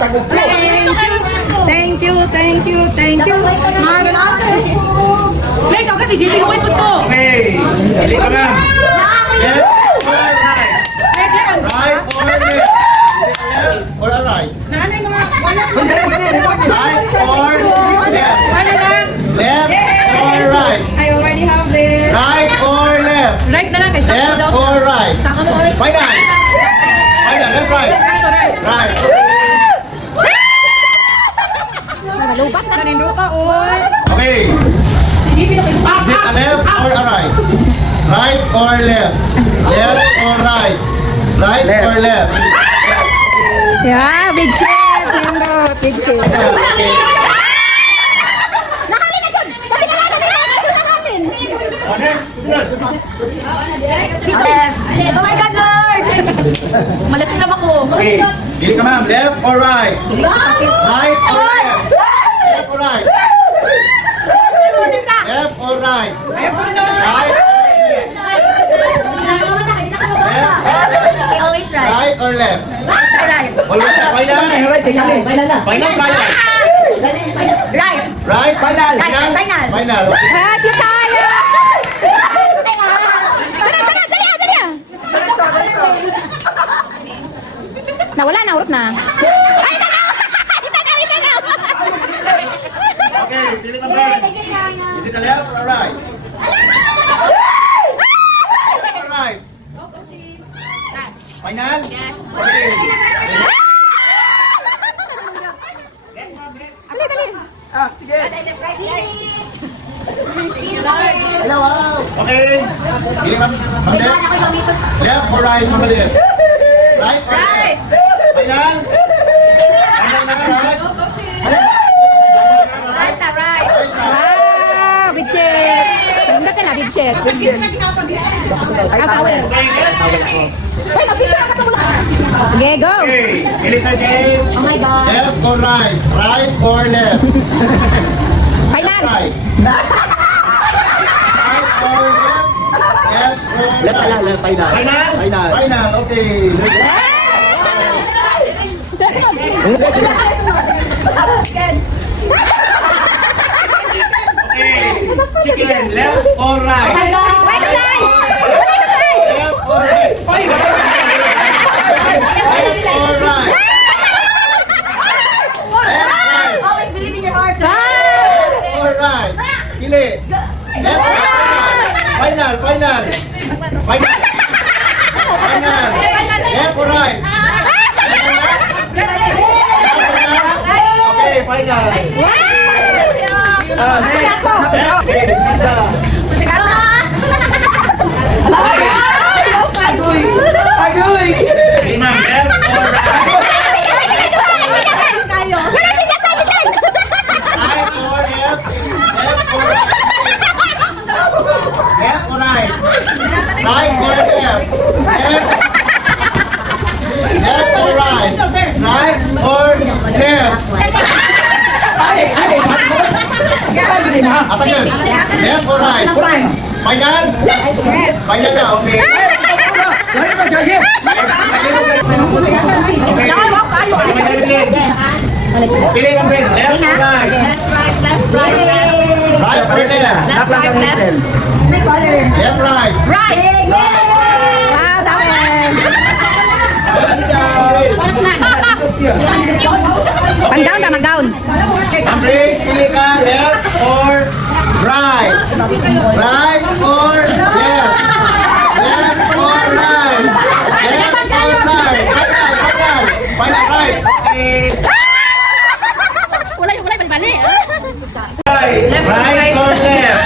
tagog ko. Thank you. Wait, ako kasi JP ko ito to. Okay. Dali ka ma'am. Left or right? Right or left? Left or right? Nanay mga wala ko. Right or left? Ano lang? Left or right? I already have this. Right or left? Right na lang kay Sako Left daw. or right? Sako mo ulit. Final. Final, left, right? Right. Nalubat na rin ruta, oy. Okay. Is it a left or a right? Right or left? Left or right? Right or left? Yeah, big shit. Nindot, big shit. Okay. Nakali na dyan! Bakit na lang natin? Oh, next. Oh my God, Lord! Malas na ako. Okay. Gili ka ma'am. Left or right? Right or left? Left or right? Left or right? Right or left? He always right. Right or left? Right. Always na. Final. Final, final. Right. Right? Final. Final. Final. Happy tayo! Dali. Nawala na, urot na. Ay, tanaw! Okay. Pili ka ma'am. Is it a left or a right? Left or right? Final? Yes. Okay. Dali. Ah, sige. Okay. Pili ka ma'am. Left? Left or right? Mabilis. Right or left? Final? Final na, right? Right na, right. Wow, big shit. Hindi ka na, big shit. Wait, mag-picture ka muna. Okay, go. Okay. Pili sa James. Oh my God. Left or right? Right or left? Final. Right. Right or left? Left or Left na lang, left, final. Final? Final. Final, okay. Okay. Chicken, left or right? Right, right. Left or right? Left or right? Left, right. Always believe in your heart. Left or right? Pili. Left or right? Final, final. Final. Final. Left or right? Okay, final. Next. Okay, pizza. Imam, left or right? Right or left? Left or right? Left or right? Right or left? Left. Left or right? Right or left? Asa yun? Left or right? Final? Final na, okay. Pili kang friends, left or right? Right or left? Left, right? Wow, Pang-down ba? Mag-down. Andre, pili ka, left or right? Right or left? Left or right? Left or right? Final, right? Okay. Wala balik. Right or left?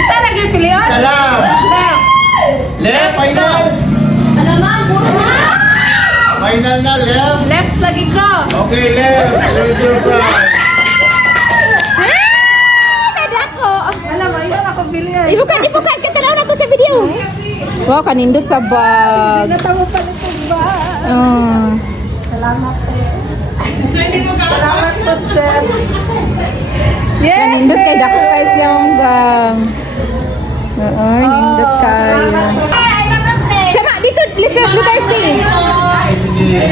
Isa lagi pilihan. Salam. Left, final? Final na, left? Left lagi ko. Okay, left. Where's your prize? Kada ko. Ibukan. Katalaw na to sa video. Wow, kanindot sa bag. Natawa pa na ito ba? Salamat po, sir. Yes, Kanindot kay dako kay siyang gang. Oo, nindot kayo. Sama, dito, letter C. Sige.